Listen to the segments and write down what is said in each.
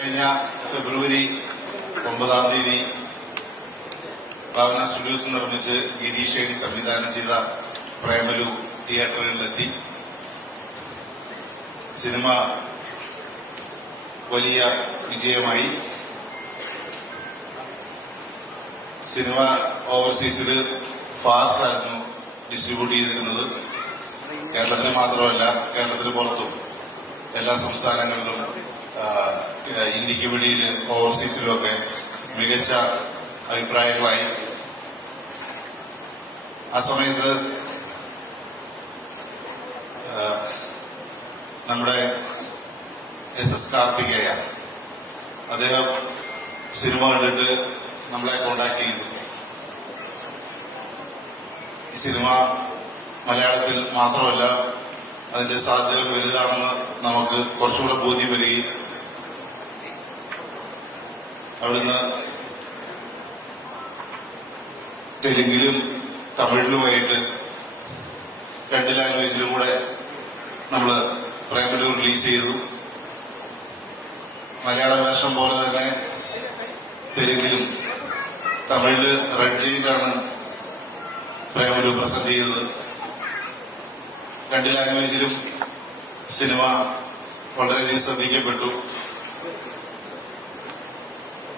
കഴിഞ്ഞ ഫെബ്രുവരി 9 ഭാവന സ്റ്റുഡിയോസ് നിർമ്മിച്ച് ഗിരീഷ് ഷേണി സംവിധാനം ചെയ്ത പ്രേമലു തിയേറ്ററുകളിലെത്തി. സിനിമ വലിയ വിജയമായി. സിനിമ ഓവർസീസിൽ ഫാർസ് ആയിരുന്നു ഡിസ്ട്രിബ്യൂട്ട് ചെയ്തിരുന്നത്. കേരളത്തിൽ മാത്രമല്ല, കേരളത്തിന് പുറത്തും എല്ലാ സംസ്ഥാനങ്ങളിലും ഇന്ത്യക്ക് വെളിയിൽ ഓവർസീസിലുമൊക്കെ മികച്ച അഭിപ്രായങ്ങളായി. ആ സമയത്ത് നമ്മുടെ SS കാർത്തികേയ അദ്ദേഹം സിനിമ കണ്ടിട്ട് നമ്മളെ കോണ്ടാക്ട് ചെയ്തു. ഈ സിനിമ മലയാളത്തിൽ മാത്രമല്ല, അതിന്റെ സാധ്യതകൾ വലുതാണെന്ന് നമുക്ക് കുറച്ചുകൂടെ ബോധ്യം വരികയും അവിടുന്ന് തെലുങ്കിലും തമിഴിലുമായിട്ട് 2 ലാംഗ്വേജിലും കൂടെ നമ്മൾ പ്രേമലു റിലീസ് ചെയ്തു. മലയാള വേഷം പോലെ തന്നെ തെലുങ്കിലും തമിഴില് റെഡ് ജയിലാണ് പ്രേമലു പ്രസന്റ് ചെയ്തത്. 2 ലാംഗ്വേജിലും സിനിമ വളരെയധികം ശ്രദ്ധിക്കപ്പെട്ടു.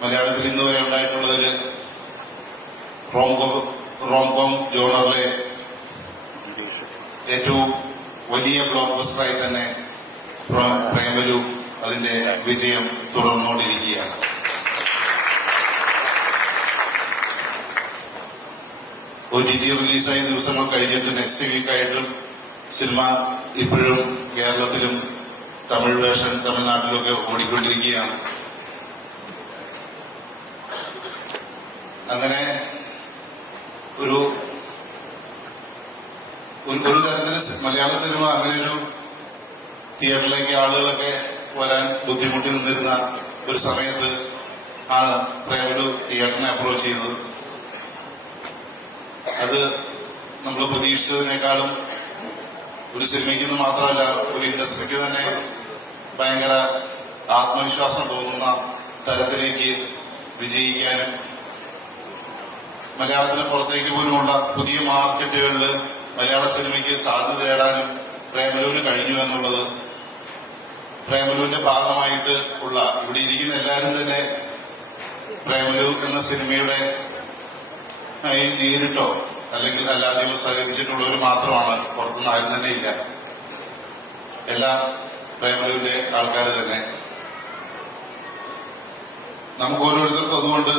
മലയാളത്തിൽ ഇന്ന് വരെ ഉണ്ടായിട്ടുള്ളതിൽ റോംകോം ജോണറിലെ ഏറ്റവും വലിയ ബ്ലോക്ക് ബസ്റ്ററായി തന്നെ പ്രേമലു അതിന്റെ വിജയം തുടർന്നുകൊണ്ടിരിക്കുകയാണ്. OTT റിലീസായ ദിവസങ്ങൾ കഴിഞ്ഞിട്ട് നെക്സ്റ്റ് വീക്കായിട്ടും സിനിമ ഇപ്പോഴും കേരളത്തിലും തമിഴ് വേർഷൻ തമിഴ്നാട്ടിലൊക്കെ ഓടിക്കൊണ്ടിരിക്കുകയാണ്. അങ്ങനെ ഒരു തരത്തിൽ മലയാള സിനിമ അങ്ങനെയൊരു തിയേറ്ററിലേക്ക് ആളുകളൊക്കെ വരാൻ ബുദ്ധിമുട്ടി നിന്നിരുന്ന ഒരു സമയത്ത് ആണ് പ്രേമലു തിയേറ്ററിനെ അപ്രോച്ച് ചെയ്തത്. അത് നമ്മൾ പ്രതീക്ഷിച്ചതിനേക്കാളും ഒരു സിനിമയ്ക്ക് മാത്രമല്ല, ഒരു ഇൻഡസ്ട്രിക്ക് തന്നെ ഭയങ്കര ആത്മവിശ്വാസം തോന്നുന്ന തരത്തിലേക്ക് വിജയിക്കാനും മലയാളത്തിന് പുറത്തേക്ക് പോലുമുള്ള പുതിയ മാർക്കറ്റുകളിൽ മലയാള സിനിമയ്ക്ക് സാധ്യത നേടാനും പ്രേമലുവിന് കഴിഞ്ഞു എന്നുള്ളത് പ്രേമലുവിന്റെ ഭാഗമായിട്ട് ഉള്ള ഇവിടെ ഇരിക്കുന്ന എല്ലാവരും തന്നെ പ്രേമലു എന്ന സിനിമയുടെ നേരിട്ടോ അല്ലെങ്കിൽ അല്ലാതെയോ സഹകരിച്ചിട്ടുള്ളവർ മാത്രമാണ്. പുറത്തുനിന്ന് ആരും തന്നെ ഇല്ല. എല്ലാ പ്രേമലുവിന്റെ ആൾക്കാർ തന്നെ. നമുക്ക് ഓരോരുത്തർക്കും അതുകൊണ്ട്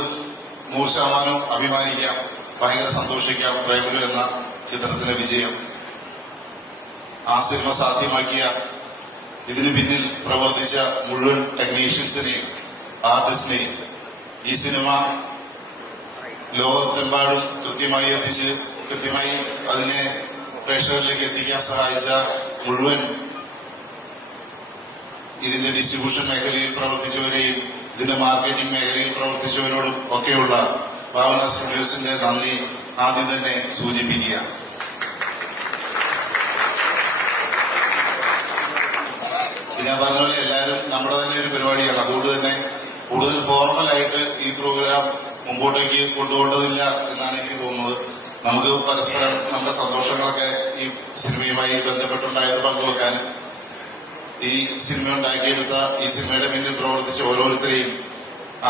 100% അഭിമാനിക്കാം, ഭയങ്കര സന്തോഷിക്കാം. പ്രേമലു എന്ന ചിത്രത്തിന്റെ വിജയം, ആ സിനിമ സാധ്യമാക്കിയ ഇതിനു പിന്നിൽ പ്രവർത്തിച്ച മുഴുവൻ ടെക്നീഷ്യൻസിനെയും ആർട്ടിസ്റ്റിനെയും ഈ സിനിമ ലോകത്തെമ്പാടും കൃത്യമായി എത്തിച്ച് കൃത്യമായി അതിനെ പ്രേക്ഷകരിലേക്ക് എത്തിക്കാൻ സഹായിച്ച മുഴുവൻ ഇതിന്റെ ഡിസ്ട്രിബ്യൂഷൻ മേഖലയിൽ പ്രവർത്തിച്ചവരെയും ഇതിന്റെ മാർക്കറ്റിംഗ് മേഖലയിൽ പ്രവർത്തിച്ചവരോടും ഒക്കെയുള്ള ഭാവന സ്റ്റുഡിയോസിന്റെ നന്ദി ആദ്യം തന്നെ സൂചിപ്പിക്കുക. ഞാൻ പറഞ്ഞ പോലെ എല്ലാവരും നമ്മുടെ തന്നെ ഒരു പരിപാടിയാണ്. അതുകൊണ്ട് തന്നെ കൂടുതൽ ഫോർമലായിട്ട് ഈ പ്രോഗ്രാം മുമ്പോട്ടേക്ക് കൊണ്ടുപോകേണ്ടതില്ല എന്നാണ് എനിക്ക് തോന്നുന്നത്. നമുക്ക് പരസ്പരം നമ്മുടെ സന്തോഷങ്ങളൊക്കെ ഈ സിനിമയുമായി ബന്ധപ്പെട്ടുണ്ടായത് പങ്കുവെക്കാനും ഈ സിനിമ ഉണ്ടാക്കിയെടുത്ത ഈ സിനിമയുടെ പിന്നിൽ പ്രവർത്തിച്ച ഓരോരുത്തരെയും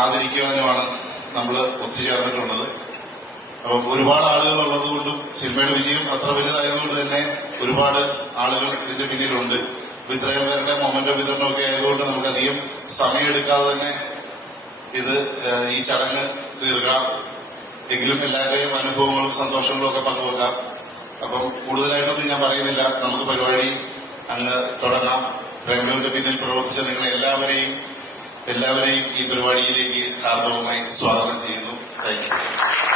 ആദരിക്കുവാനുമാണ് നമ്മൾ ഒത്തുചേർന്നിട്ടുള്ളത്. അപ്പം ഒരുപാട് ആളുകൾ ഉള്ളതുകൊണ്ടും സിനിമയുടെ വിജയം അത്ര വലുതായതുകൊണ്ട് തന്നെ ഒരുപാട് ആളുകൾ ഇതിന്റെ പിന്നിലുണ്ട്. ഇത്രയും പേരുടെ മൊമെന്റോ വിതരണമൊക്കെ ആയതുകൊണ്ട് നമുക്കധികം സമയമെടുക്കാതെ തന്നെ ഈ ചടങ്ങ് തീർക്കാം. എങ്കിലും എല്ലാവരുടെയും അനുഭവങ്ങളും സന്തോഷങ്ങളും ഒക്കെ പങ്കുവെക്കാം. അപ്പം കൂടുതലായിട്ടൊന്നും ഞാൻ പറയുന്നില്ല. നമുക്ക് പരിപാടി അങ്ങ് തുടങ്ങാം. പ്രേമലുവിന്റെ പിന്നിൽ പ്രവർത്തിച്ച നിങ്ങൾ എല്ലാവരെയും ഈ പരിപാടിയിലേക്ക് ഹാർദവമായി സ്വാഗതം ചെയ്യുന്നു. Thank you.